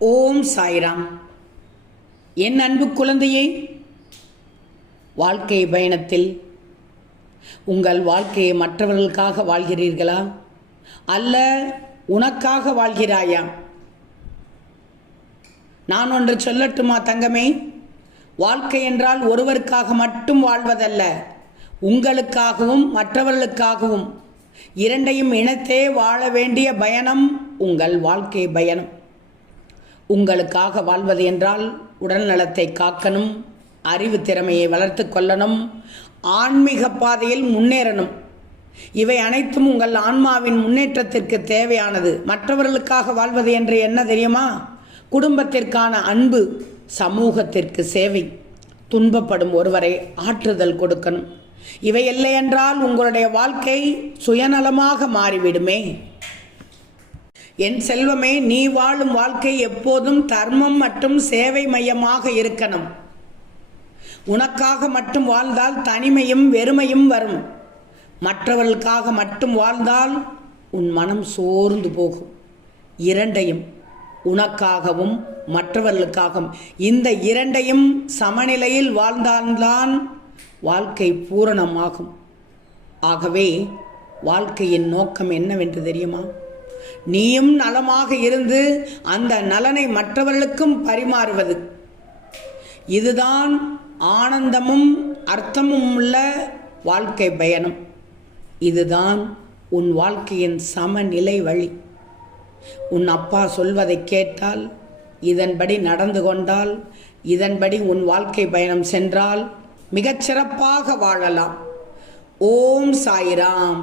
ஓம் சாய்ராம். என் அன்பு குழந்தையே, வாழ்க்கை பயணத்தில் உங்கள் வாழ்க்கையை மற்றவர்களுக்காக வாழ்கிறீர்களா, அல்ல உனக்காக வாழ்கிறாயா? நான் ஒன்று சொல்லட்டுமா தங்கமே? வாழ்க்கை என்றால் ஒருவருக்காக மட்டும் வாழ்வதல்ல, உங்களுக்காகவும் மற்றவர்களுக்காகவும் இரண்டையும் இணைத்தே வாழ வேண்டிய பயணம் உங்கள் வாழ்க்கை பயணம். உங்களுக்காக வாழ்வது என்றால் உடல் நலத்தை காக்கணும், அறிவு திறமையை வளர்த்து கொள்ளணும், ஆன்மீக பாதையில் முன்னேறணும். இவை அனைத்தும் உங்கள் ஆன்மாவின் முன்னேற்றத்திற்கு தேவையானது. மற்றவர்களுக்காக வாழ்வது என்று என்ன தெரியுமா? குடும்பத்திற்கான அன்பு, சமூகத்திற்கு சேவை, துன்பப்படும் ஒருவரை ஆற்றுதல் கொடுக்கணும். இவை இல்லை என்றால் உங்களுடைய வாழ்க்கை சுயநலமாக மாறிவிடுமே. என் செல்வமே, நீ வாழும் வாழ்க்கை எப்போதும் தர்மம் மற்றும் சேவை மையமாக இருக்கணும். உனக்காக மட்டும் வாழ்ந்தால் தனிமையும் வெறுமையும் வரும். மற்றவர்களுக்காக மட்டும் வாழ்ந்தால் உன் மனம் சோர்ந்து போகும். இரண்டையும், உனக்காகவும் மற்றவர்களுக்காகவும், இந்த இரண்டையும் சமநிலையில் வாழ்ந்தால்தான் வாழ்க்கை பூரணமாகும். ஆகவே வாழ்க்கையின் நோக்கம் என்னவென்று தெரியுமா? நீயும் நலமாக இருந்து அந்த நலனை மற்றவர்களுக்கும் பரிமாறுவது. இதுதான் ஆனந்தமும் அர்த்தமும் உள்ள வாழ்க்கை பயணம். இதுதான் உன் வாழ்க்கையின் சமநிலை வழி. உன் அப்பா சொல்வதை கேட்டால், இதன்படி நடந்து கொண்டால், இதன்படி உன் வாழ்க்கை பயணம் சென்றால் மிகச்சிறப்பாக வாழலாம். ஓம் சாய்ராம்.